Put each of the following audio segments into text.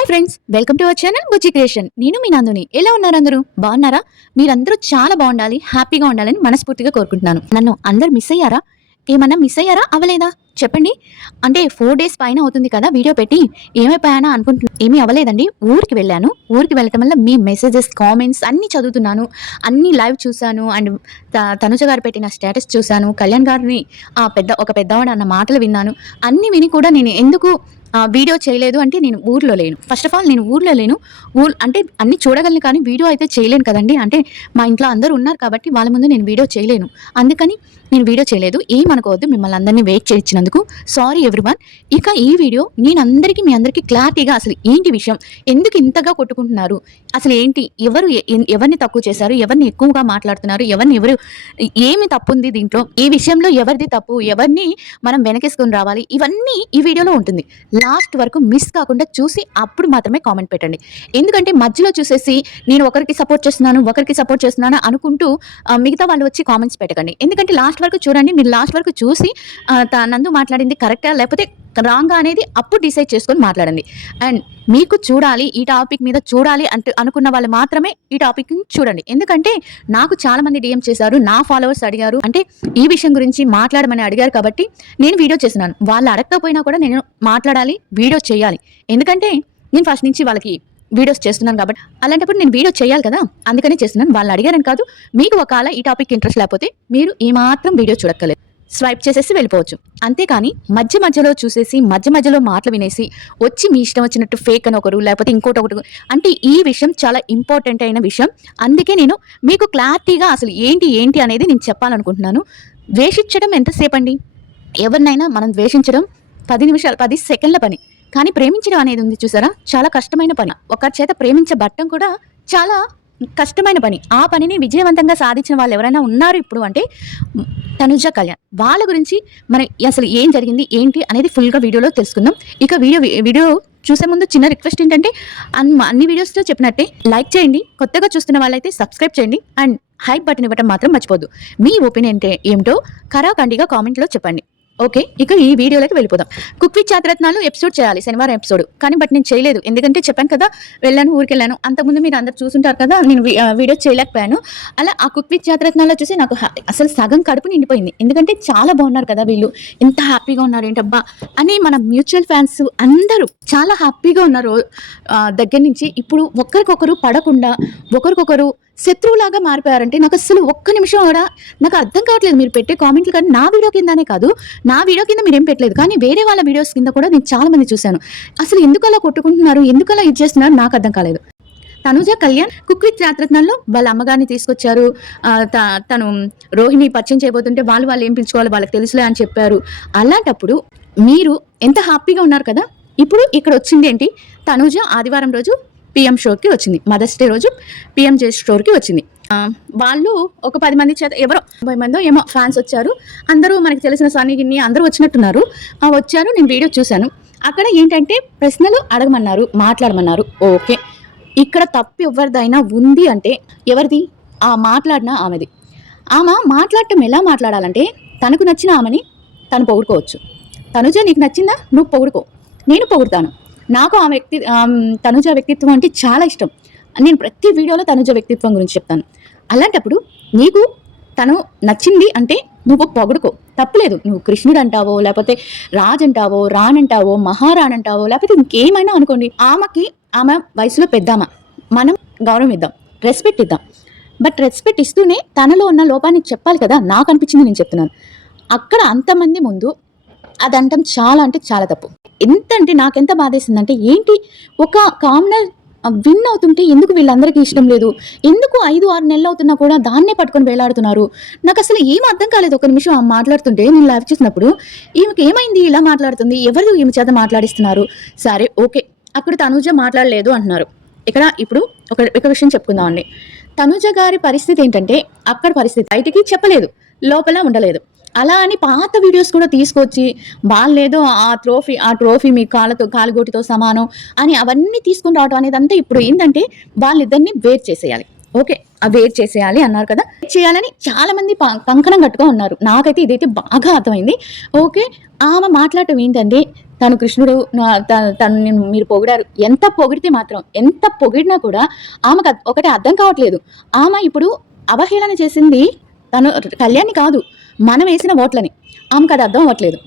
Hi friends, welcome to our channel Bujji creation. నేను మీ నందుని. ఎలా ఉన్నారు అందరూ? బాగున్నారా? మీరందరూ చాలా బాగుండాలి, హ్యాపీగా ఉండాలని మనస్ఫూర్తిగా కోరుకుంటున్నాను. నన్ను అందరు మిస్ అయ్యారా? ఏమన్నా మిస్ అయ్యారా? అవ్వలేదా? చెప్పండి. అంటే 4 days పైన అవుతుంది కదా వీడియో పెట్టి. ఏమైపోయానా అనుకుంటున్నా. ఏమీ అవ్వలేదండి. ఊరికి వెళ్ళాను. ఊరికి వెళ్ళటం వల్ల మీ మెసేజెస్, కామెంట్స్ అన్నీ చదువుతున్నాను. అన్నీ లైవ్ చూశాను. అండ్ తనుజ గారు పెట్టిన స్టేటస్ చూశాను. కళ్యాణ్ గారిని ఒక పెద్దవాడు అన్న మాటలు విన్నాను. అన్నీ విని కూడా నేను ఎందుకు వీడియో చేయలేదు అంటే, నేను ఊర్లో లేను. ఫస్ట్ ఆఫ్ ఆల్ నేను ఊర్లో లేను. అంటే అన్నీ చూడగలను కానీ వీడియో అయితే చేయలేను కదండి. అంటే మా ఇంట్లో అందరూ ఉన్నారు కాబట్టి వాళ్ళ ముందు నేను వీడియో చేయలేను. అందుకని నేను వీడియో చేయలేదు. ఏమనుకోవద్దు, మిమ్మల్ని అందరినీ వెయిట్ చేయించినందుకు సారీ ఎవ్రీవన్. ఇక ఈ వీడియో మీ అందరికీ క్లారిటీగా అసలు ఏంటి విషయం, ఎందుకు ఇంతగా కొట్టుకుంటున్నారు, అసలు ఏంటి, ఎవరిని తక్కువ చేశారు, ఎవరిని ఎక్కువగా మాట్లాడుతున్నారు, ఏమి తప్పు ఉంది దీంట్లో, ఈ విషయంలో ఎవరిది తప్పు, ఎవరిని మనం వెనకేసుకొని రావాలి, ఇవన్నీ ఈ వీడియోలో ఉంటుంది. లాస్ట్ వరకు మిస్ కాకుండా చూసి అప్పుడు మాత్రమే కామెంట్ పెట్టండి. ఎందుకంటే మధ్యలో చూసేసి నేను ఒకరికి సపోర్ట్ చేస్తున్నాను అనుకుంటూ మిగతా వాళ్ళు వచ్చి కామెంట్స్ పెట్టకండి. ఎందుకంటే లాస్ట్ వరకు చూడండి. మీరు లాస్ట్ వరకు చూసి నందు మాట్లాడింది కరెక్టా లేకపోతే రాంగా అనేది అప్పుడు డిసైడ్ చేసుకొని మాట్లాడండి. అండ్ మీకు చూడాలి, ఈ టాపిక్ మీద చూడాలి అనుకున్న వాళ్ళు మాత్రమే ఈ టాపిక్ చూడండి. ఎందుకంటే నాకు చాలా మంది డిఎం చేశారు, నా ఫాలోవర్స్ అడిగారు, అంటే ఈ విషయం గురించి మాట్లాడమని అడిగారు కాబట్టి నేను వీడియో చేస్తున్నాను. వాళ్ళు అడగకపోయినా కూడా నేను మాట్లాడాలి, వీడియో చేయాలి. ఎందుకంటే నేను ఫస్ట్ నుంచి వాళ్ళకి వీడియోస్ చేస్తున్నాను కాబట్టి అలాంటప్పుడు నేను వీడియో చేయాలి కదా, అందుకని చేస్తున్నాను. వాళ్ళు అడిగారని కాదు. మీకు ఒకవేళ ఈ టాపిక్ ఇంట్రెస్ట్ లేకపోతే మీరు ఏమాత్రం వీడియో చూడక్కర్లేదు, స్వైప్ చేసేసి వెళ్ళిపోవచ్చు. అంతేకాని మధ్యలో చూసేసి మధ్యలో మాటలు వినేసి వచ్చి మీ ఇష్టం వచ్చినట్టు ఫేక్ అని ఒకరు లేకపోతే ఇంకోటి అంటే ఈ విషయం చాలా ఇంపార్టెంట్ అయిన విషయం. అందుకే నేను మీకు క్లారిటీగా అసలు ఏంటి అనేది నేను చెప్పాలనుకుంటున్నాను. ద్వేషించడం ఎంతసేపు అండి? ఎవరినైనా మనం ద్వేషించడం 10 సెకండ్ల పని. కానీ ప్రేమించడం అనేది ఉంది చూసారా, చాలా కష్టమైన పని. ఒకరి చేత ప్రేమించబట్టం కూడా చాలా కష్టమైన పని. ఆ పనిని విజయవంతంగా సాధించిన వాళ్ళు ఎవరైనా ఉన్నారు ఇప్పుడు అంటే తనుజ, కళ్యాణ్. వాళ్ళ గురించి మనం అసలు ఏం జరిగింది ఏంటి అనేది ఫుల్గా వీడియోలో తెలుసుకుందాం. ఇక వీడియో చూసే ముందు చిన్న రిక్వెస్ట్ ఏంటంటే, అన్ని వీడియోస్లో చెప్పినట్టే లైక్ చేయండి, కొత్తగా చూస్తున్న వాళ్ళైతే సబ్స్క్రైబ్ చేయండి, అండ్ హైప్ బటన్ ఇవ్వటం మాత్రం మర్చిపోద్దు. మీ ఒపీనియన్ ఏమిటో ఖరాఖండిగా కామెంట్లో చెప్పండి. ఓకే, ఇక ఈ వీడియోలోకి వెళ్ళిపోదాం. కుక్ విత్ చాతరత్నాలు ఎపిసోడ్ చేయాలి, శనివారం ఎపిసోడ్. కానీ బట్ నేను చేయలేదు. ఎందుకంటే చెప్పాను కదా, ఊరికి వెళ్ళాను. అంతకుముందు మీరు అందరు చూసుంటారు కదా, నేను వీడియో చేయలేకపోయాను. అలా ఆ కుక్ విత్ చాతరత్నాల్లో చూసి నాకు అసలు సగం కడుపు నిండిపోయింది. ఎందుకంటే చాలా బాగున్నారు కదా వీళ్ళు, ఎంత హ్యాపీగా ఉన్నారు ఏంటబ్బా అని మన మ్యూచువల్ ఫ్యాన్స్ అందరూ చాలా హ్యాపీగా ఉన్నారు. దగ్గర నుంచి ఇప్పుడు ఒకరికొకరు పడకుండా ఒకరికొకరు శత్రువులాగా మారిపోయారంటే నాకు అసలు ఒక్క నిమిషం కూడా నాకు అర్థం కావట్లేదు. మీరు పెట్టే కామెంట్లు కానీ నా వీడియో కిందనే కాదు, నా వీడియో కింద మీరేం పెట్టలేదు, కానీ వేరే వాళ్ళ వీడియోస్ కింద కూడా నేను చాలా మంది చూశాను. అసలు ఎందుకు అలా కొట్టుకుంటున్నారు, ఎందుకు అలా ఇది చేస్తున్నారు నాకు అర్థం కాలేదు. తనుజ, కళ్యాణ్ కుక్ విత్ చాతరత్నాల్లో వాళ్ళ అమ్మగారిని తీసుకొచ్చారు. తను రోహిణి పరిచయం చేయబోతుంటే వాళ్ళు ఏం పిలుచుకోవాలి వాళ్ళకి తెలుసులే అని చెప్పారు. అలాంటప్పుడు మీరు ఎంత హ్యాపీగా ఉన్నారు కదా, ఇప్పుడు ఇక్కడ వచ్చింది ఏంటి, తనుజ ఆదివారం రోజు పిఎం షోకి వచ్చింది, మదర్స్ డే రోజు పిఎంజే స్టోర్కి వచ్చింది. వాళ్ళు ఒక 10 మంది చేత ఎవరో 50 మందో ఏమో ఫ్యాన్స్ వచ్చారు. అందరూ మనకి తెలిసిన సన్నీ గిన్ని అందరూ వచ్చినట్టున్నారు. వచ్చారు, నేను వీడియో చూశాను. అక్కడ ఏంటంటే ప్రశ్నలు అడగమన్నారు, మాట్లాడమన్నారు. ఓకే, ఇక్కడ తప్పు ఎవరిదైనా ఉంది అంటే ఎవరిది? ఆ మాట్లాడిన ఆమెది. ఆమె మాట్లాడటం ఎలా మాట్లాడాలంటే, తనకు నచ్చిన ఆమెని తను పొగుడుకోవచ్చు. తనుజ నీకు నచ్చిందా, నువ్వు పొగుడుకో, నేను పొగుడుతాను. నాకు తనుజ వ్యక్తిత్వం అంటే చాలా ఇష్టం. నేను ప్రతి వీడియోలో తనుజ వ్యక్తిత్వం గురించి చెప్తాను. అలాంటప్పుడు నీకు తను నచ్చింది అంటే నువ్వు పొగుడుకో, తప్పులేదు. నువ్వు కృష్ణుడు అంటావో, లేకపోతే రాజ్ అంటావో, రాణంటావో, మహారాణి అంటావో, లేకపోతే ఇంకేమైనా అనుకోండి. ఆమె వయసులో పెద్దామ, మనం గౌరవం ఇద్దాం, రెస్పెక్ట్ ఇద్దాం. బట్ రెస్పెక్ట్ ఇస్తూనే తనలో ఉన్న లోపాన్ని చెప్పాలి కదా. నాకు అనిపించింది నేను చెప్తున్నాను. అక్కడ అంతమంది ముందు అదంటాం చాలా అంటే చాలా తప్పు. ఎంతంటే నాకెంత బాధేసిందంటే, ఏంటి ఒక కామనర్ విన్ అవుతుంటే ఎందుకు వీళ్ళందరికీ ఇష్టం లేదు, ఎందుకు 5-6 నెలలు అవుతున్నా కూడా దాన్నే పట్టుకొని వేలాడుతున్నారు. నాకు అసలు ఏం అర్థం కాలేదు. ఒక నిమిషం మాట్లాడుతుంటే నేను లైవ్ చూసినప్పుడు ఈమెకి ఏమైంది ఇలా మాట్లాడుతుంది, ఎవరు ఈమె చేత మాట్లాడిస్తున్నారు. సరే ఓకే, అక్కడ తనుజ మాట్లాడలేదు అంటున్నారు. ఇప్పుడు ఒక విషయం చెప్పుకుందామండి. తనుజ గారి పరిస్థితి ఏంటంటే, అక్కడ పరిస్థితి బయటికి చెప్పలేదు, లోపల ఉండలేదు. అలా అని పాత వీడియోస్ కూడా తీసుకొచ్చి వాళ్ళేదో ఆ ట్రోఫీ మీ కాలుగోటితో సమానం అని అవన్నీ తీసుకుని రావడం అనేది అంతా ఇప్పుడు ఏంటంటే వాళ్ళిద్దరిని వేరు చేసేయాలి. ఓకే, వేరు చేసేయాలి అన్నారు కదా, చేయాలని చాలా మంది కంకణం కట్టుగా ఉన్నారు. నాకైతే ఇదైతే బాగా అర్థమైంది. ఓకే, ఆమె మాట్లాడటం ఏంటంటే తను కృష్ణుడు తను మీరు పొగిడారు, ఎంత పొగిడితే మాత్రం, ఎంత పొగిడినా కూడా ఆమెకు ఒకటి అర్థం కావట్లేదు. ఆమె ఇప్పుడు అవహేళన చేసింది తను కళ్యాణ్ని కాదు, మనం వేసిన ఓట్లని. ఆమెకు అది అర్థం అవ్వట్లేదు.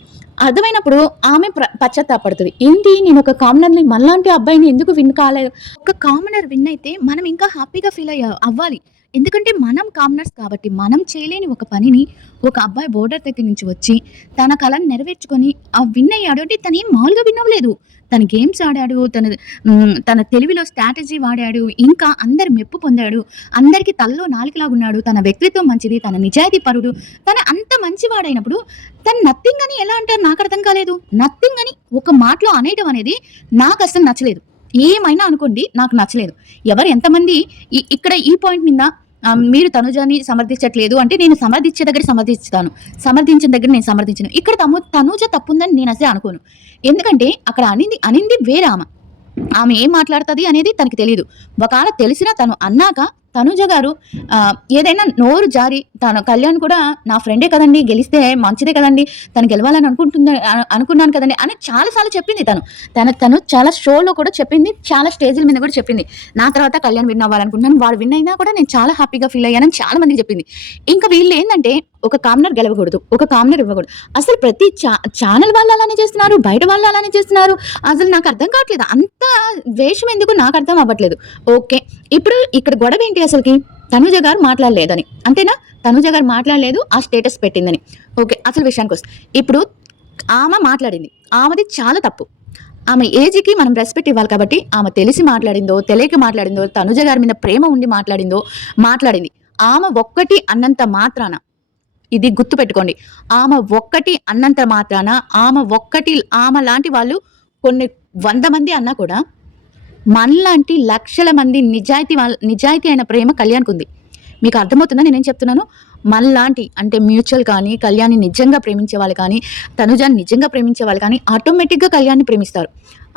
అర్థమైనప్పుడు ఆమె పశ్చాత్తాపడుతుంది. ఏంటి, నేను ఒక కామనర్ని, మనలాంటి అబ్బాయిని ఎందుకు విన్ కాలేదు? ఒక కామనర్ విన్ అయితే మనం ఇంకా హ్యాపీగా ఫీల్ అవ్వాలి. ఎందుకంటే మనం కామనర్స్ కాబట్టి మనం చేయలేని ఒక పనిని ఒక అబ్బాయి బోర్డర్ దగ్గర నుంచి వచ్చి తన కళను నెరవేర్చుకొని ఆ విన్ అయ్యాడు అంటే తను ఏం మామూలుగా విన్ అవ్వలేదు. తన గేమ్స్ ఆడాడు, తన తెలివిలో స్ట్రాటజీ వాడాడు, ఇంకా అందరి మెప్పు పొందాడు, అందరికీ తల్లో నాలుకలాగున్నాడు, తన వ్యక్తిత్వం మంచిది, తన నిజాయితీ పరుడు, తన అంత మంచివాడైనప్పుడు తను నథింగ్ అని ఎలా అంటారు నాకు అర్థం కాలేదు. నథింగ్ అని ఒక మాటలో అనేయడం అనేది నాకు అసలు నచ్చలేదు. ఏమైనా అనుకోండి, నాకు నచ్చలేదు. ఎవరు ఎంతమంది ఇక్కడ ఈ పాయింట్ మీద మీరు తనుజాని సమర్థించట్లేదు అంటే నేను సమర్థించే దగ్గర సమర్థిస్తాను, సమర్థించిన దగ్గర నేను సమర్థించను. ఇక్కడ తనుజ తప్పుందని నేను అసలు అనుకోను. ఎందుకంటే అక్కడ అనింది వేరే ఆమె ఏం మాట్లాడుతుంది అనేది తనకి తెలియదు. ఒకవేళ తెలిసినా తను అన్నాక తనుజ గారు ఏదైనా నోరు జారి తన కళ్యాణ్ కూడా నా ఫ్రెండే కదండి, గెలిస్తే మంచిదే కదండి, తను గెలవాలని అనుకున్నాను కదండి అని చాలాసార్లు చెప్పింది. తను చాలా షోలో కూడా చెప్పింది, చాలా స్టేజ్ల మీద కూడా చెప్పింది. నా తర్వాత కళ్యాణ్ విన్ అవ్వాలనుకుంటున్నాను, వాడు విన్ అయినా కూడా నేను చాలా హ్యాపీగా ఫీల్ అయ్యానని చాలా మందికి చెప్పింది. ఇంకా వీళ్ళు ఏంటంటే ఒక కామనర్ గెలవకూడదు, ఒక కామనర్ ఇవ్వకూడదు. అసలు ప్రతి ఛానల్ వాళ్ళు అలానే చేస్తున్నారు, బయట వాళ్ళు అలానే చేస్తున్నారు. అసలు నాకు అర్థం కావట్లేదు, అంత వేషం ఎందుకు నాకు అర్థం అవ్వట్లేదు. ఓకే, ఇప్పుడు ఇక్కడ గొడవ ఏంటి అసలుకి? తనుజ గారు మాట్లాడలేదని అంతేనా? తనుజ గారు మాట్లాడలేదు, ఆ స్టేటస్ పెట్టిందని. ఓకే, అసలు విషయానికి వస్తే ఇప్పుడు ఆమె మాట్లాడింది, ఆమెది చాలా తప్పు. ఆమె ఏజ్కి మనం రెస్పెక్ట్ ఇవ్వాలి కాబట్టి ఆమె తెలిసి మాట్లాడిందో తెలియక మాట్లాడిందో, తనుజ గారి మీద ప్రేమ ఉండి మాట్లాడింది. ఆమె ఒక్కటి అన్నంత మాత్రాన, ఇది గుర్తు పెట్టుకోండి, ఆమె ఒక్కటి అన్నంత మాత్రాన, ఆమె లాంటి కొన్ని 100 మంది అన్నా కూడా మనలాంటి లక్షల మంది నిజాయితీ అయిన ప్రేమ కళ్యాణ్కి ఉంది. మీకు అర్థమవుతుందా నేనేం చెప్తున్నాను? మనలాంటి అంటే మ్యూచువల్ కానీ, కళ్యాణ్ని నిజంగా ప్రేమించే వాళ్ళు కానీ, తనుజాన్ని నిజంగా ప్రేమించే వాళ్ళు కానీ ఆటోమేటిక్గా కళ్యాణ్ని ప్రేమిస్తారు.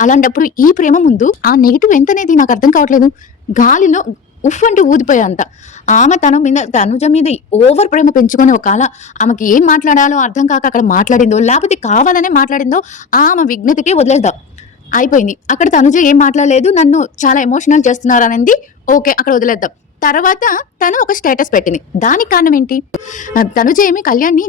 అలాంటప్పుడు ఈ ప్రేమ ముందు ఆ నెగిటివ్ ఎంతనేది నాకు అర్థం కావట్లేదు. గాలిలో ఉఫ్ అంటూ ఊదిపోయేంత ఆమె తనుజ మీద ఓవర్ ప్రేమ పెంచుకొని ఒకవేళ ఆమెకి ఏం మాట్లాడాలో అర్థం కాక అక్కడ మాట్లాడిందో, లేకపోతే కావాలనే మాట్లాడిందో ఆమె విఘ్నతకే వదిలేద్దాం, అయిపోయింది. అక్కడ తనుజ ఏం మాట్లాడలేదు, నన్ను చాలా ఎమోషనల్ చేస్తున్నారు అనేది ఓకే, అక్కడ వదిలేద్దాం. తర్వాత తను ఒక స్టేటస్ పెట్టింది. దానికి కారణం ఏంటి? తనుజ ఏమి కళ్యాణ్ని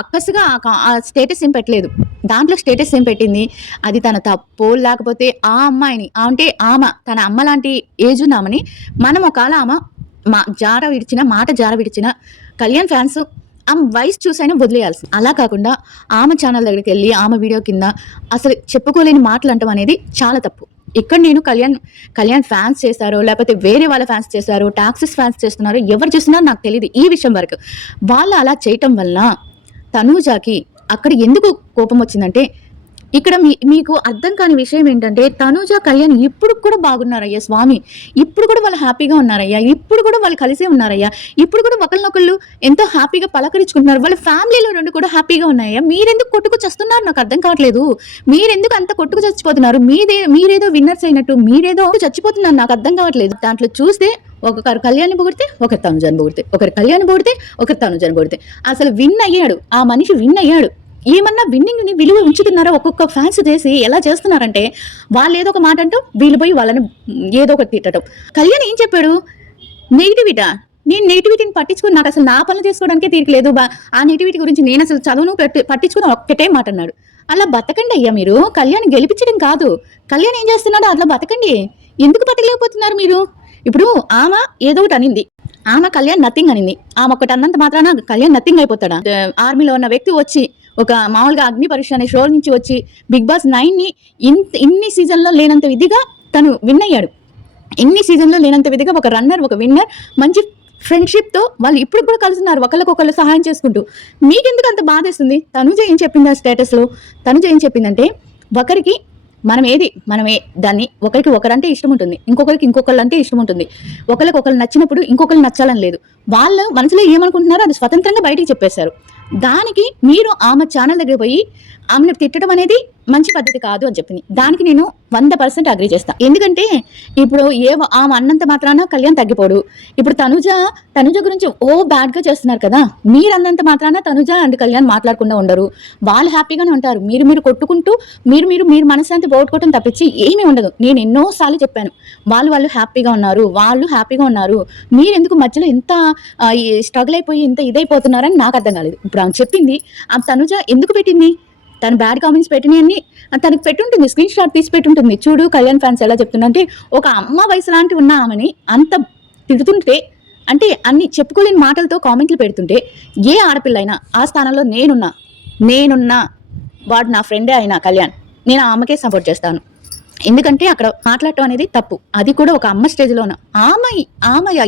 అక్కసుగా ఆ స్టేటస్ ఏం పెట్టలేదు. దాంట్లో స్టేటస్ ఏం పెట్టింది, అది తన తప్పు లేకపోతే ఆ అమ్మాయిని అంటే తన అమ్మ లాంటి ఏజ్ ఉన్నామని మనం ఒకవేళ మాట జార విడిచిన కళ్యాణ్ ఫ్యాన్స్ ఆమె వయసు చూసైనా వదిలేయాల్సి. అలా కాకుండా ఆమె ఛానల్ దగ్గరికి వెళ్ళి ఆమె వీడియో కింద అసలు చెప్పుకోలేని మాటలు అంటాం అనేది చాలా తప్పు. ఇక్కడ నేను కళ్యాణ్ ఫ్యాన్స్ చేశారో లేకపోతే వేరే వాళ్ళ ఫ్యాన్స్ చేశారో, టాక్సిస్ ఫ్యాన్స్ చేస్తున్నారో, ఎవరు చేస్తున్నారో నాకు తెలియదు ఈ విషయం వరకు. వాళ్ళు అలా చేయటం వల్ల తనూజాకి అక్కడ ఎందుకు కోపం వచ్చిందంటే, ఇక్కడ మీకు అర్థం కాని విషయం ఏంటంటే, తనూజ కళ్యాణ్ ఇప్పుడు కూడా బాగున్నారయ్యా స్వామి, ఇప్పుడు కూడా వాళ్ళు హ్యాపీగా ఉన్నారయ్యా, ఇప్పుడు కూడా వాళ్ళు కలిసే ఉన్నారయ్యా, ఇప్పుడు కూడా ఒకరినొకళ్ళు ఎంతో హ్యాపీగా పలకరించుకుంటున్నారు, వాళ్ళ ఫ్యామిలీలో 2 కూడా హ్యాపీగా ఉన్నాయా. మీరెందుకు కొట్టుకు చస్తున్నారు నాకు అర్థం కావట్లేదు. మీరెందుకు అంత కొట్టుకు చచ్చిపోతున్నారు? మీరేదో విన్నర్స్ అయినట్టు మీరేదో చచ్చిపోతున్నారు, నాకు అర్థం కావట్లేదు. దాంట్లో చూస్తే ఒకరు కళ్యాణ్ పొగిడితే ఒకరు తనుజాని పొగిడితే, ఒకరు కళ్యాణ్ పొగిడితే ఒకరు తనుజాని పొగిడితే. అసలు విన్ అయ్యాడు ఆ మనిషి, విన్ అయ్యాడు. ఏమన్నా విన్నింగ్ ని విలువ ఉంచుతున్నారా? ఒక్కొక్క ఫ్యాన్స్ చేసి ఎలా చేస్తున్నారంటే, వాళ్ళు ఏదో ఒక మాట అంటూ వీళ్ళు పోయి వాళ్ళని ఏదో ఒకటి తిట్టడం. కళ్యాణ్ ఏం చెప్పాడు? నెగిటివిటా? నేను నెగిటివిటీని పట్టించుకుని నాకు అసలు నా పనులు చేసుకోవడానికే తీరికలేదు, ఆ నెగిటివిటీ గురించి నేను అసలు చదువును పట్టించుకుని ఒక్కటే మాట అన్నాడు. అలా బతకండి అయ్యా మీరు, కళ్యాణ్ గెలిపించడం కాదు. కళ్యాణ్ ఏం చేస్తున్నాడు? అట్లా బతకండి. ఎందుకు బతకలేకపోతున్నారు మీరు? ఇప్పుడు ఆమె ఏదో ఒకటి అనింది, ఆమె కళ్యాణ్ నథింగ్ అనింది. ఆమె ఒకటి అన్నంత మాత్రాన కళ్యాణ్ నథింగ్ అయిపోతాడా? ఆర్మీలో ఉన్న వ్యక్తి వచ్చి ఒక మామూలుగా అగ్ని పరీక్ష అనే షో నుంచి వచ్చి బిగ్ బాస్ 9ని ఇన్ని సీజన్లో లేనంత విధిగా తను విన్ అయ్యాడు. ఇన్ని సీజన్లో లేనంత విధిగా ఒక రన్నర్, ఒక విన్నర్, మంచి ఫ్రెండ్షిప్తో వాళ్ళు ఇప్పుడు కూడా కలుస్తున్నారు, ఒకళ్ళకొకళ్ళు సహాయం చేసుకుంటూ. మీకెందుకు అంత బాధేస్తుంది? తనుజ ఏం చెప్పింది ఆ స్టేటస్లో? తనుజ ఏం చెప్పిందంటే, మనమే దాన్ని ఒకరికి ఒకరంటే ఇష్టం ఉంటుంది, ఇంకొకళ్ళు అంటే ఇష్టం ఉంటుంది. ఒకరికి నచ్చినప్పుడు ఇంకొకరు నచ్చాలని లేదు. వాళ్ళ మనసులో ఏమనుకుంటున్నారో అది స్వతంత్రంగా బయటికి చెప్పేశారు. దానికి మీరు ఆమె ఛానల్ దగ్గర పోయి ఆమెను తిట్టడం అనేది మంచి పద్ధతి కాదు అని చెప్పింది. దానికి నేను 100% అగ్రీ చేస్తా. ఎందుకంటే ఇప్పుడు ఆమె అన్నంత మాత్రాన కళ్యాణ్ తగ్గిపోడు. ఇప్పుడు తనుజ గురించి బ్యాడ్ గా చేస్తున్నారు కదా, మీరు అన్నంత మాత్రాన తనుజ అండ్ కళ్యాణ్ మాట్లాడకుండా ఉండరు. వాళ్ళు హ్యాపీగానే ఉంటారు. మీరు కొట్టుకుంటూ మీరు మనశ్శాంతి పోగొట్టుకోవడం తప్పించి ఏమీ ఉండదు. నేను ఎన్నోసార్లు చెప్పాను, వాళ్ళు హ్యాపీగా ఉన్నారు. మీరు ఎందుకు మధ్యలో ఇంత స్ట్రగుల్ అయిపోయి ఇంత ఇదైపోతున్నారని నాకు అర్థం కాలేదు. ఇప్పుడు ఆమె చెప్పింది, ఆ తనుజ ఎందుకు పెట్టింది, తను బ్యాడ్ కామెంట్స్ పెట్టినవన్నీ తనకు పెట్టుంటుంది, స్క్రీన్ షాట్ తీసి పెట్టుంటుంది. చూడు కళ్యాణ్ ఫ్యాన్స్ ఎలా చెప్తుందంటే, ఒక అమ్మ వయసు లాంటి ఉన్న ఆమెని అంత తిడుతుంటే, అంటే అన్ని చెప్పుకోలేని మాటలతో కామెంట్లు పెడుతుంటే, ఏ ఆడపిల్ల అయినా ఆ స్థానంలో నేనున్నా వాడు నా ఫ్రెండే అయినా కళ్యాణ్, నేను ఆమెకే సపోర్ట్ చేస్తాను. ఎందుకంటే అక్కడ మాట్లాడటం అనేది తప్పు. అది కూడా ఒక అమ్మ స్టేజ్లోన ఆమె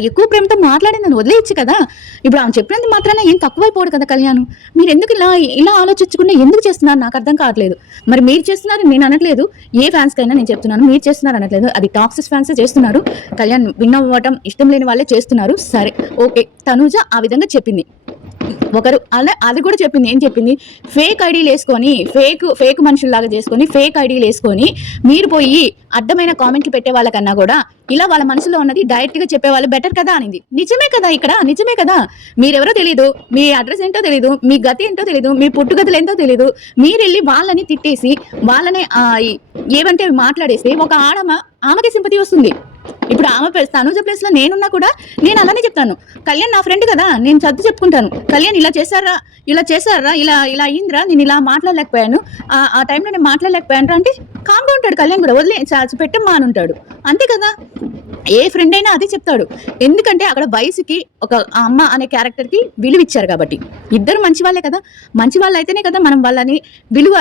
ఎక్కువ ప్రేమతో మాట్లాడిందని వదిలేయచ్చు కదా. ఇప్పుడు ఆమె చెప్పినంత మాత్రాన ఏం తక్కువైపోడు కదా కళ్యాణ్. మీరు ఎందుకు ఇలా ఆలోచించకుండా ఎందుకు చేస్తున్నారు నాకు అర్థం కావట్లేదు. మరి మీరు చేస్తున్నారు నేను అనట్లేదు, ఏ ఫ్యాన్స్ కైనా నేను చెప్తున్నాను, మీరు చేస్తున్నారు అనట్లేదు. అది టాక్సిక్ ఫ్యాన్సే చేస్తున్నారు, కళ్యాణ్ విన్ అవ్వటం ఇష్టం లేని వాళ్ళే చేస్తున్నారు. సరే ఓకే, తనుజ ఆ విధంగా చెప్పింది. ఒకరు అలా అది కూడా చెప్పింది, ఏం చెప్పింది, ఫేక్ ఐడీలు వేసుకొని ఫేక్ మనుషుల్లాగా చేసుకొని ఫేక్ ఐడీలు వేసుకొని మీరు పోయి అడ్డమైన కామెంట్లు పెట్టే వాళ్ళకన్నా కూడా ఇలా వాళ్ళ మనసులో ఉన్నది డైరెక్ట్ గా చెప్పేవాళ్ళు బెటర్ కదా అనింది. నిజమే కదా. మీరెవరో తెలీదు, మీ అడ్రస్ ఏంటో తెలీదు, మీ గతి ఏంటో తెలీదు, మీ పుట్టుగతులు ఏంటో తెలీదు. మీరు వెళ్ళి వాళ్ళని తిట్టేసి వాళ్ళని ఏమంటే మాట్లాడేసి ఒక ఆమెకి సింపతి వస్తుంది. ఇప్పుడు ఆమె తనుజ ప్లేస్ లో నేనున్నా కూడా నేను అలానే చెప్తాను, కళ్యాణ్ నా ఫ్రెండ్ కదా, నేను సర్ది చెప్పుకుంటాను. కళ్యాణ్ ఇలా చేశారా ఇలా అయ్యిందిరా, నేను ఇలా మాట్లాడలేకపోయాను, ఆ టైంలో నేను మాట్లాడలేకపోయాను అంటే కామ్గా ఉంటాడు కళ్యాణ్ కూడా, వదిలే పెట్టమ్మా అని ఉంటాడు. అంతే కదా, ఏ ఫ్రెండ్ అయినా అదే చెప్తాడు. ఎందుకంటే అక్కడ వయసుకి ఒక అమ్మ అనే క్యారెక్టర్ కి విలువ ఇచ్చారు కాబట్టి. ఇద్దరు మంచి వాళ్ళే కదా, మంచి వాళ్ళు అయితేనే కదా మనం వాళ్ళని విలువ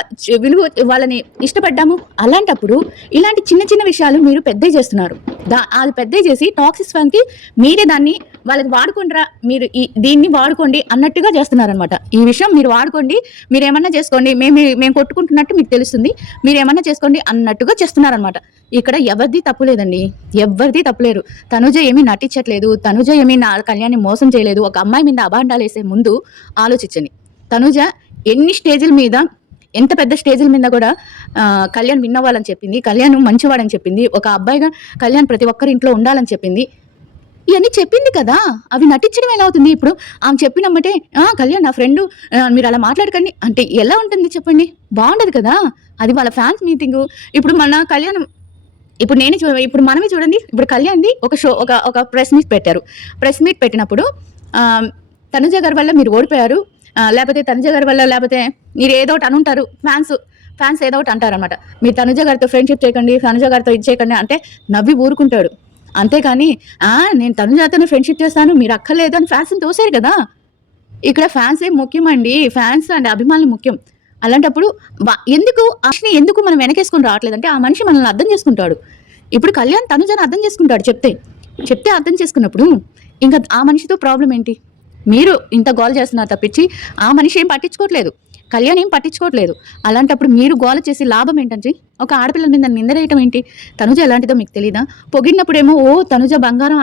వాళ్ళని ఇష్టపడ్డాము. అలాంటప్పుడు ఇలాంటి చిన్న చిన్న విషయాలు మీరు పెద్ద చేస్తున్నారు. అది పెద్ద చేసి టాక్సిక్ ఫ్యాన్ కి మీరే దాన్ని వాళ్ళకి వాడుకుంటారా, మీరు దీన్ని వాడుకోండి అన్నట్టుగా చేస్తున్నారనమాట. ఈ విషయం మీరు వాడుకోండి, మీరు ఏమన్నా చేసుకోండి, మేము కొట్టుకుంటున్నట్టు మీకు తెలుస్తుంది, మీరు ఏమన్నా చేసుకోండి అన్నట్టుగా చేస్తున్నారనమాట. ఇక్కడ ఎవరిది తప్పులేదండి, ఎవరిది తప్పులేరు. తనుజ ఏమీ నటించట్లేదు, తనుజ ఏమీ కళ్యాణ్ని మోసం చేయలేదు. ఒక అమ్మాయి మీద అబాండాలు వేసే ముందు ఆలోచించండి. తనుజ ఎన్ని స్టేజ్ల మీద, ఎంత పెద్ద స్టేజ్ల మీద కూడా కళ్యాణ్ విన్ అవ్వాలని చెప్పింది, కళ్యాణ్ మంచివాడని చెప్పింది, ఒక అబ్బాయిగా కళ్యాణ్ ప్రతి ఒక్కరి ఇంట్లో ఉండాలని చెప్పింది. ఇవన్నీ చెప్పింది కదా, అవి నటించడం ఎలా అవుతుంది? ఇప్పుడు ఆమె చెప్పినమ్మటే కళ్యాణ్ నా ఫ్రెండ్, మీరు అలా మాట్లాడకండి అంటే ఎలా ఉంటుంది చెప్పండి? బాగుండదు కదా. అది వాళ్ళ ఫ్యాన్స్ మీటింగు. ఇప్పుడు మన కళ్యాణ్, ఇప్పుడు మనమే చూడండి, ఇప్పుడు కళ్యాణ్ది ఒక ప్రెస్ మీట్ పెట్టారు. ప్రెస్ మీట్ పెట్టినప్పుడు తనుజ గారి వల్ల మీరు ఓడిపోయారు, లేకపోతే తనుజ గారి వల్ల, లేకపోతే మీరు ఏదో ఒకటి అనుంటారు, ఫ్యాన్స్ ఏదో ఒకటి అంటారనమాట. మీరు తనుజ గారితో ఫ్రెండ్షిప్ చేయకండి, తనుజ గారితో ఇది చేయకండి అంటే నవ్వి ఊరుకుంటాడు. అంతేకాని నేను తనుజాతోనే ఫ్రెండ్షిప్ చేస్తాను, మీరు అక్కర్లేదు అని ఫ్యాన్స్ని తోసారు కదా. ఇక్కడ ఫ్యాన్స్ ఏం ముఖ్యం అండి, ఫ్యాన్స్ అండ్ అభిమానులు ముఖ్యం. అలాంటప్పుడు ఎందుకు మనం వెనకేసుకొని రావట్లేదంటే ఆ మనిషి మనల్ని అర్థం చేసుకుంటాడు. ఇప్పుడు కళ్యాణ్ తనుజాని అర్థం చేసుకుంటాడు, చెప్తే అర్థం చేసుకున్నప్పుడు ఇంకా ఆ మనిషితో ప్రాబ్లం ఏంటి? మీరు ఇంత గోల్ చేస్తున్నారు తప్పించి ఆ మనిషి ఏం పట్టించుకోవట్లేదు, కళ్యాణ్ ఏం పట్టించుకోవట్లేదు. అలాంటప్పుడు మీరు గోల చేసి లాభం ఏంటంటే ఒక ఆడపిల్లల మీద నిందరేయటం ఏంటి? తనుజ ఎలాంటిదో మీకు తెలీదా? పొగిడినప్పుడేమో తనుజ బంగారం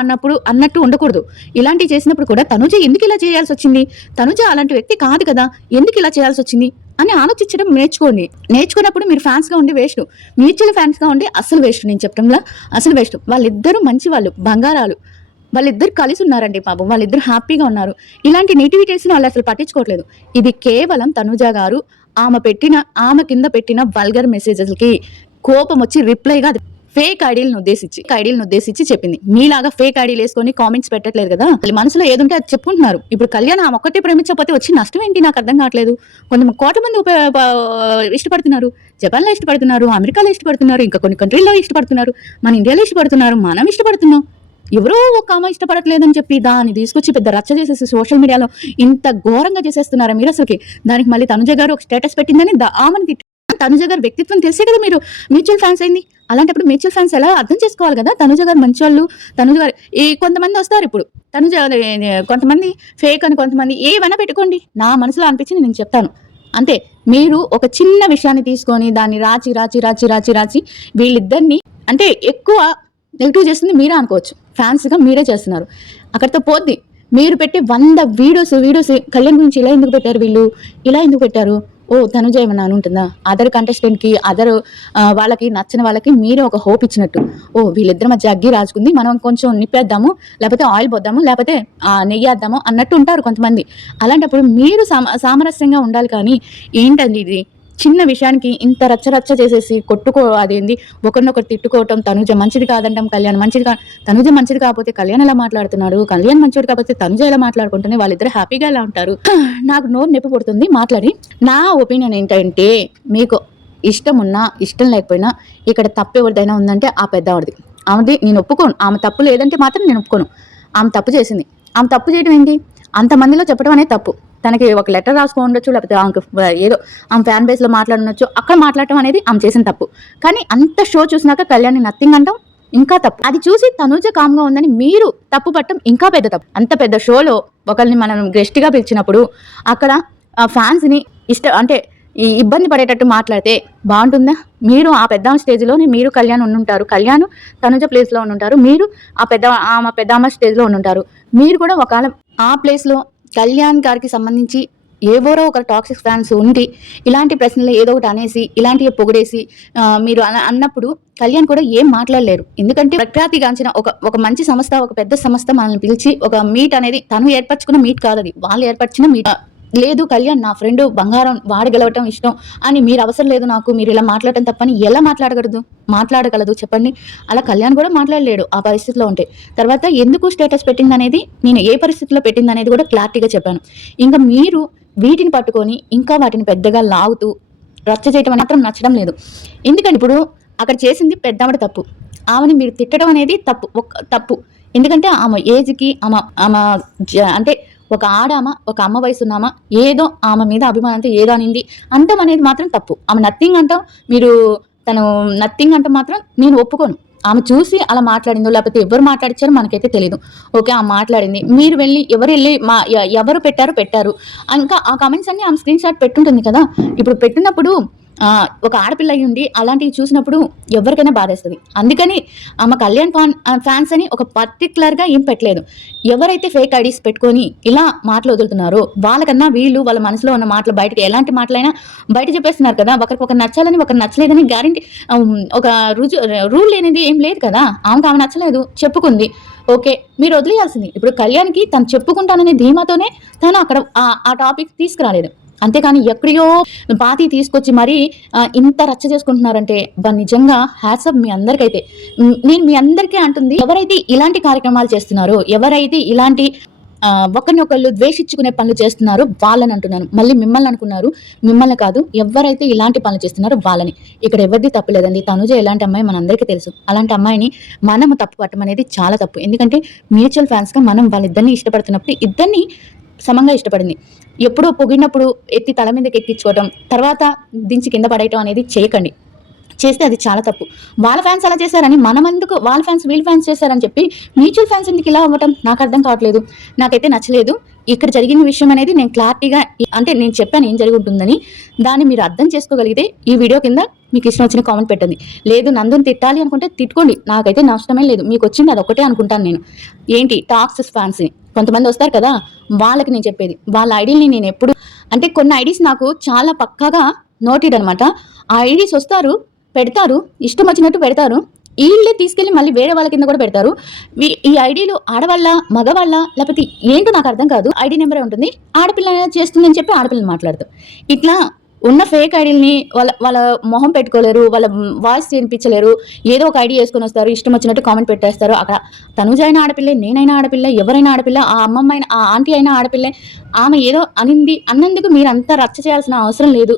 అన్నట్టు ఉండకూడదు. ఇలాంటివి చేసినప్పుడు కూడా తనుజ ఎందుకు ఇలా చేయాల్సి వచ్చింది, తనుజ అలాంటి వ్యక్తి కాదు కదా, ఎందుకు ఇలా చేయాల్సి వచ్చింది అని ఆలోచించడం నేర్చుకోండి. నేర్చుకున్నప్పుడు మీరు ఫ్యాన్స్గా ఉండి వేస్ట్, మ్యూచువల్ ఫ్యాన్స్గా ఉండి అసలు వేస్ట్. నేను చెప్పడంలా అసలు వేస్ట్. వాళ్ళిద్దరూ మంచి వాళ్ళు, బంగారాలు. వాళ్ళిద్దరు కలిసి ఉన్నారండి పాపం, వాళ్ళిద్దరు హ్యాపీగా ఉన్నారు. ఇలాంటి నెగిటివిటీస్ని వాళ్ళు అసలు పట్టించుకోవట్లేదు. ఇది కేవలం తనుజ గారు ఆమె కింద పెట్టిన వల్గర్ మెసేజెస్కి కోపం వచ్చి రిప్లైగా ఫేక్ ఐడీలను ఉద్దేశించి చెప్పింది. మీలాగా ఫేక్ ఐడీలు వేసుకొని కామెంట్స్ పెట్టట్లేదు కదా, మనసులో ఏదుంటే అది చెప్పుకుంటున్నారు. ఇప్పుడు కళ్యాణ్ ఆమె ఒక్కటే ప్రేమించకపోతే వచ్చి నష్టం ఏంటి నాకు అర్థం కావట్లేదు. కోట్ల మంది ఇష్టపడుతున్నారు, జపాన్లో ఇష్టపడుతున్నారు, అమెరికాలో ఇష్టపడుతున్నారు, ఇంకా కొన్ని కంట్రీల్లో ఇష్టపడుతున్నారు, మన ఇండియాలో ఇష్టపడుతున్నారు, మనం ఇష్టపడుతున్నాం. ఎవరో ఒక ఆమె ఇష్టపడట్లేదని చెప్పి దాన్ని తీసుకొచ్చి పెద్ద రచ్చ చేసేసి సోషల్ మీడియాలో ఇంత ఘోరంగా చేసేస్తున్నారా మీరు అసలుకి? దానికి మళ్ళీ తనుజ గారు ఒక స్టేటస్ పెట్టిందని ఆమెను తనుజ గారు వ్యక్తిత్వం తెలిసే కదా మీరు మ్యూచువల్ ఫ్యాన్స్ అయింది. అలాంటప్పుడు మ్యూచువల్ ఫ్యాన్స్ ఎలా అర్థం చేసుకోవాలి కదా, తనుజ గారు మంచి వాళ్ళు, తనుజ గారు కొంతమంది వస్తారు. ఇప్పుడు తనుజ కొంతమంది ఫేక్ అని, కొంతమంది ఏమైనా పెట్టుకోండి, నా మనసులో అనిపించింది నేను చెప్తాను అంతే. మీరు ఒక చిన్న విషయాన్ని తీసుకొని దాన్ని రాచి వీళ్ళిద్దరిని అంటే ఎక్కువ నెగిటివ్ చేస్తుంది మీరే అనుకోవచ్చు, ఫ్యాన్స్గా మీరే చేస్తున్నారు. అక్కడితో పోద్ది. మీరు పెట్టి 100 వీడియోస్ కళ్యాణ్ గురించి ఇలా ఎందుకు పెట్టారు, వీళ్ళు ఇలా ఎందుకు పెట్టారు, ఓ తనుజ ఏమన్నా అని ఉంటుందా? అదర్ కంటెస్టెంట్‌కి వాళ్ళకి నచ్చని వాళ్ళకి మీరే ఒక హోప్ ఇచ్చినట్టు. ఓహ్! వీళ్ళిద్దరి మధ్య అగ్గి రాజుకుంది. మనం కొంచెం నిప్పేద్దాము, లేపోతే ఆయిల్ పోద్దాము, లేపోతే నెయ్యేద్దాము అన్నట్టు ఉంటారు కొంతమంది. అలాంటప్పుడు మీరు సామరస్యంగా ఉండాలి కానీ, ఏంటండి ఇది? చిన్న విషయానికి ఇంత రచ్చ రచ్చ చేసేసి అదేంది ఒకరినొకరు తిట్టుకోవటం, తనుజ మంచిది కాదంటాం, కళ్యాణ్ మంచిది తనుజ మంచిది కాకపోతే కళ్యాణ్ ఎలా మాట్లాడుతున్నాడు? కళ్యాణ్ మంచోడు కాకపోతే తనుజ ఎలా మాట్లాడుకుంటుంది? వాళ్ళిద్దరు హ్యాపీగా ఎలా ఉంటారు? నాకు నోరు నొప్పి పుడుతుంది మాట్లాడి. నా ఒపీనియన్ ఏంటంటే, మీకు ఇష్టం ఉన్నా, ఇష్టం లేకపోయినా ఇక్కడ తప్పు ఎవరిదైనా ఉందంటే ఆ పెద్దవాడిది. ఆమెది నేను ఒప్పుకోను. ఆమె తప్పు లేదంటే మాత్రం నేను ఒప్పుకోను. ఆమె తప్పు చేసింది. ఆమె తప్పు చేయడం ఏంటి? అంతమందిలో చెప్పడం అనేది తప్పు. తనకి ఒక లెటర్ రాసుకో ఉండొచ్చు, లేకపోతే ఆమెకు ఏదో ఆమె ఫ్యాన్ బేస్లో మాట్లాడనొచ్చు. అక్కడ మాట్లాడటం అనేది ఆమె చేసిన తప్పు. కానీ అంత షో చూసినాక కళ్యాణ్ నథింగ్ అంటాం ఇంకా తప్పు. అది చూసి తనూజ కామ్గా ఉందని మీరు తప్పు పట్టడం ఇంకా పెద్ద తప్పు. అంత పెద్ద షోలో ఒకరిని మనం గెస్ట్గా పిలిచినప్పుడు అక్కడ ఫ్యాన్స్ని అంటే ఈ ఇబ్బంది పడేటట్టు మాట్లాడితే బాగుంటుందా? మీరు ఆ పెద్ద స్టేజ్లోనే మీరు కళ్యాణ్ ఉండుంటారు, కళ్యాణ్ తనుజ ప్లేస్లో ఉండుంటారు, మీరు ఆమె పెద్దమ్మ స్టేజ్లో ఉండుంటారు. మీరు కూడా ఒకవేళ ఆ ప్లేస్లో కళ్యాణ్ గారికి సంబంధించి ఎవరో ఒక టాక్సిక్ ఫ్యాన్స్ ఉండి ఇలాంటి ప్రశ్నలు ఏదో ఒకటి అనేసి ఇలాంటివి పొగిడేసి మీరు అన్నప్పుడు కళ్యాణ్ కూడా ఏం మాట్లాడలేరు. ఎందుకంటే ప్రఖ్యాతిగాంచిన ఒక మంచి సంస్థ, ఒక పెద్ద సంస్థ మనల్ని పిలిచి ఒక మీట్ అనేది తను ఏర్పరచుకున్న మీట్ కాదు, అది వాళ్ళు ఏర్పరిచిన మీట్. లేదు కళ్యాణ్ నా ఫ్రెండ్ బంగారం, వాడి గెలవటం ఇష్టం అని మీరు అవసరం లేదు నాకు, మీరు ఇలా మాట్లాడటం తప్పని ఎలా మాట్లాడగలదు చెప్పండి? అలా కళ్యాణ్ కూడా మాట్లాడలేడు ఆ పరిస్థితిలో ఉంటే. తర్వాత ఎందుకు స్టేటస్ పెట్టింది అనేది, నేను ఏ పరిస్థితిలో పెట్టింది అనేది కూడా క్లారిటీగా చెప్పాను. ఇంకా మీరు వీటిని పట్టుకొని ఇంకా వాటిని పెద్దగా లాగుతూ రచ్చ చేయటం మాత్రం నచ్చడం లేదు. ఎందుకంటే ఇప్పుడు అక్కడ చేసింది పెద్దవాడి తప్పు, ఆమెని మీరు తిట్టడం అనేది తప్పు. ఎందుకంటే ఆమె ఏజ్కి అంటే ఒక అమ్మ వయసు ఉన్నామా ఏదో ఆమె మీద అభిమానంతో ఏదో అనింది అంటాం అనేది మాత్రం తప్పు. ఆమె నథింగ్ అంటాం, తను నథింగ్ అంటాం మాత్రం నేను ఒప్పుకోను. ఆమె చూసి అలా మాట్లాడిందో లేకపోతే ఎవరు మాట్లాడించారో మనకైతే తెలియదు. ఓకే ఆమె మాట్లాడింది, మీరు ఎవరు పెట్టారు ఇంకా ఆ కామెంట్స్ అన్ని ఆమె స్క్రీన్ షాట్ పెట్టుంటుంది కదా. ఇప్పుడు పెట్టినప్పుడు ఒక ఆడపిల్ల అయ్యి ఉండి అలాంటివి చూసినప్పుడు ఎవరికైనా బాధేస్తుంది. అందుకని ఆమె కళ్యాణ్ ఫ్యాన్స్ అని ఒక పర్టికులర్గా ఏం పెట్టలేదు. ఎవరైతే ఫేక్ ఐడీస్ పెట్టుకొని ఇలా మాటలు వదులుతున్నారో వాళ్ళకన్నా వీళ్ళు వాళ్ళ మనసులో ఉన్న మాటలు బయటకు ఎలాంటి మాటలైనా బయట చెప్పేస్తున్నారు కదా. ఒకరికి నచ్చాలని ఒకరు నచ్చలేదని గ్యారంటీ ఒక రూల్ లేనిది ఏం లేదు కదా. ఆమె నచ్చలేదు చెప్పుకుంది, ఓకే మీరు వదిలేయాల్సింది. ఇప్పుడు కళ్యాణ్కి తను చెప్పుకుంటాననే ధీమాతోనే తను అక్కడ ఆ టాపిక్ తీసుకురాలేదు. అంతేకాని ఎక్కడియో పాతి తీసుకొచ్చి మరీ ఇంత రచ్చ చేసుకుంటున్నారంటే నిజంగా హ్యాట్సప్ మీ అందరికైతే. నేను మీ అందరికీ అంటుంది, ఎవరైతే ఇలాంటి కార్యక్రమాలు చేస్తున్నారో, ఎవరైతే ఇలాంటి ఒకరినొకళ్ళు ద్వేషించుకునే పనులు చేస్తున్నారో వాళ్ళని అంటున్నాను. మళ్ళీ మిమ్మల్ని అనుకున్నారు, మిమ్మల్ని కాదు. ఎవరైతే ఇలాంటి పనులు చేస్తున్నారో వాళ్ళని. ఇక్కడ ఎవరిది తప్పులేదండి. తనుజ ఎలాంటి అమ్మాయి మనందరికీ తెలుసు. అలాంటి అమ్మాయిని మనము తప్పు పట్టడం అనేది చాలా తప్పు. ఎందుకంటే మ్యూచువల్ ఫ్యాన్స్గా మనం వాళ్ళిద్దరిని ఇష్టపడుతున్నప్పుడు ఇద్దరిని సమంగా ఇష్టపడింది. ఎప్పుడో పొగిడినప్పుడు ఎత్తి తల మీదకి ఎక్కించుకోవడం, తర్వాత దించి కింద పడేయటం అనేది చేయకండి. చేస్తే అది చాలా తప్పు. వాళ్ళ ఫ్యాన్స్ అలా చేశారని మనం ఎందుకు వాళ్ళ ఫ్యాన్స్ వీళ్ళ ఫ్యాన్స్ చేశారని చెప్పి మ్యూచువల్ ఫ్యాన్స్ ఎందుకు ఇలా అవ్వటం నాకు అర్థం కావట్లేదు. నాకైతే నచ్చలేదు. ఇక్కడ జరిగిన విషయం అనేది నేను క్లారిటీగా అంటే నేను చెప్పాను ఏం జరిగి ఉంటుందని. దాన్ని మీరు అర్థం చేసుకోగలిగితే ఈ వీడియో కింద మీకు ఇష్టం వచ్చిన కామెంట్ పెట్టండి. లేదు నందుని తిట్టాలి అనుకుంటే తిట్టుకోండి, నాకైతే నష్టమే లేదు. మీకు వచ్చింది అది ఒకటే అనుకుంటాను నేను. ఏంటి టాక్సిక్ ఫ్యాన్స్ని కొంతమంది వస్తారు కదా, వాళ్ళకి నేను చెప్పేది, వాళ్ళ ఐడీని నేను ఎప్పుడు అంటే కొన్ని ఐడీస్ నాకు చాలా పక్కాగా నోటెడ్ అనమాట. ఆ ఐడీస్ వస్తారు, పెడతారు, ఇష్టం వచ్చినట్టు పెడతారు, వీళ్ళే తీసుకెళ్ళి మళ్ళీ వేరే వాళ్ళ కింద కూడా పెడతారు. ఈ ఐడీలు ఆడవాళ్ళ మగవాళ్ళ లేకపోతే ఏంటో నాకు అర్థం కాదు. ఐడి నెంబరే ఉంటుంది, ఆడపిల్ల చేస్తుందని చెప్పి ఆడపిల్లని మాట్లాడతాం. ఇట్లా ఉన్న ఫేక్ ఐడీలని వాళ్ళ మొహం పెట్టుకోలేరు, వాళ్ళ వాయిస్ వినిపించలేరు, ఏదో ఒక ఐడి వేసుకొని వస్తారు, ఇష్టం వచ్చినట్టు కామెంట్ పెట్టేస్తారు. అక్కడ తనుజ అయినా ఆడపిల్లే, నేనైనా ఆడపిల్ల, ఎవరైనా ఆడపిల్ల, ఆ అమ్మమ్మ అయినా ఆ ఆంటీ అయినా ఆడపిల్లే. ఆమె ఏదో అన్నందుకు మీరు అంతా రచ్చ చేయాల్సిన అవసరం లేదు.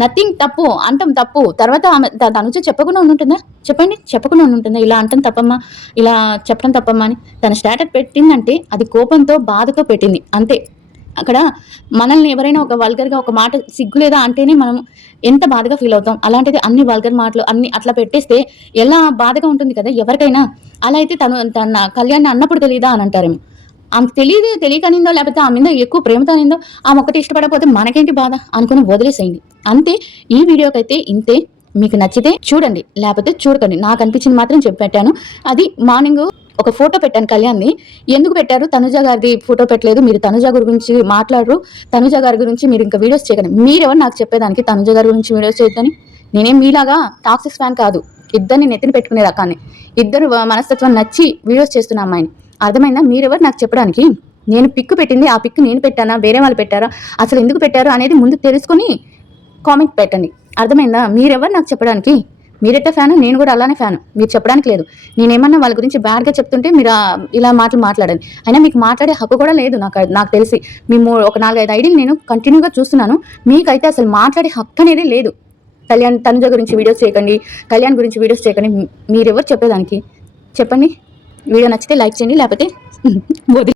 నథింగ్ తప్పు అంటాం తప్పు. తర్వాత ఆమె తనుజ చెప్పకుండా ఉంటుందా చెప్పండి? చెప్పకుండా ఉంటుందా? ఇలా అంటాం తప్పమ్మా, ఇలా చెప్పడం తప్పమ్మా అని తన స్టేటస్ పెట్టిందంటే అది కోపంతో బాధతో పెట్టింది అంతే. అక్కడ మనల్ని ఎవరైనా ఒక వల్గర్గా ఒక మాట సిగ్గులేదా అంటేనే మనం ఎంత బాధగా ఫీల్ అవుతాం. అలాంటిది అన్ని వల్గర్ మాటలు అన్ని అట్లా పెట్టేస్తే ఎలా బాధగా ఉంటుంది కదా ఎవరికైనా. అలా అయితే తన కళ్యాణ్ అన్నప్పుడు తెలియదా అని అంటారేమో. ఆమెకు తెలియకనిందో లేకపోతే ఆమె మీద ఎక్కువ ప్రేమతో అనిందో, ఆమె ఒకటి ఇష్టపడకపోతే మనకేంటి బాధ అనుకుని వదిలేసేయండి అంతే. ఈ వీడియోకైతే ఇంతే. మీకు నచ్చితే చూడండి, లేకపోతే చూడకండి. నాకు అనిపించింది మాత్రం చెప్పాను. అది మార్నింగ్ ఒక ఫోటో పెట్టాను కళ్యాణ్ని. ఎందుకు పెట్టారు? తనుజ గారిది ఫోటో పెట్టలేదు. మీరు తనుజ గురించి మాట్లాడరు. తనుజ గారి గురించి మీరు ఇంకా వీడియోస్ చేయకండి. మీరెవరు నాకు చెప్పేదానికి తనుజ గారి గురించి వీడియోస్ చేయొద్దని? నేనేం మీలాగా టాక్సిక్ ఫ్యాన్ కాదు. ఇద్దరిని నెత్తిన పెట్టుకునే రకాన్ని. ఇద్దరు మనస్తత్వం నచ్చి వీడియోస్ చేస్తున్న అమ్మాయిని. అర్థమైందా? మీరెవరు నాకు చెప్పడానికి? నేను పిక్ పెట్టింది, ఆ పిక్ నేను పెట్టానా, వేరే వాళ్ళు పెట్టారా, అసలు ఎందుకు పెట్టారు అనేది ముందు తెలుసుకొని కామెంట్ పెట్టండి. అర్థమైందా? మీరెవరు నాకు చెప్పడానికి? మీరెట్ట ఫ్యాను, నేను కూడా అలానే ఫ్యాను. మీరు చెప్పడానికి లేదు. నేనేమన్నా వాళ్ళ గురించి బ్యాడ్గా చెప్తుంటే మీరు ఇలా మాటలు మాట్లాడండి. అయినా మీకు మాట్లాడే హక్కు కూడా లేదు నాకు తెలిసి. మేము ఒక 4-5 ఐడీలు నేను కంటిన్యూగా చూస్తున్నాను. మీకైతే అసలు మాట్లాడే హక్కు అనేది లేదు. తనుజ గురించి వీడియోస్ చేయకండి, కళ్యాణ్ గురించి వీడియోస్ చేయకండి. మీరెవరు చెప్పేదానికి? చెప్పండి. వీడియో నచ్చితే లైక్ చేయండి, లేకపోతే వదిలి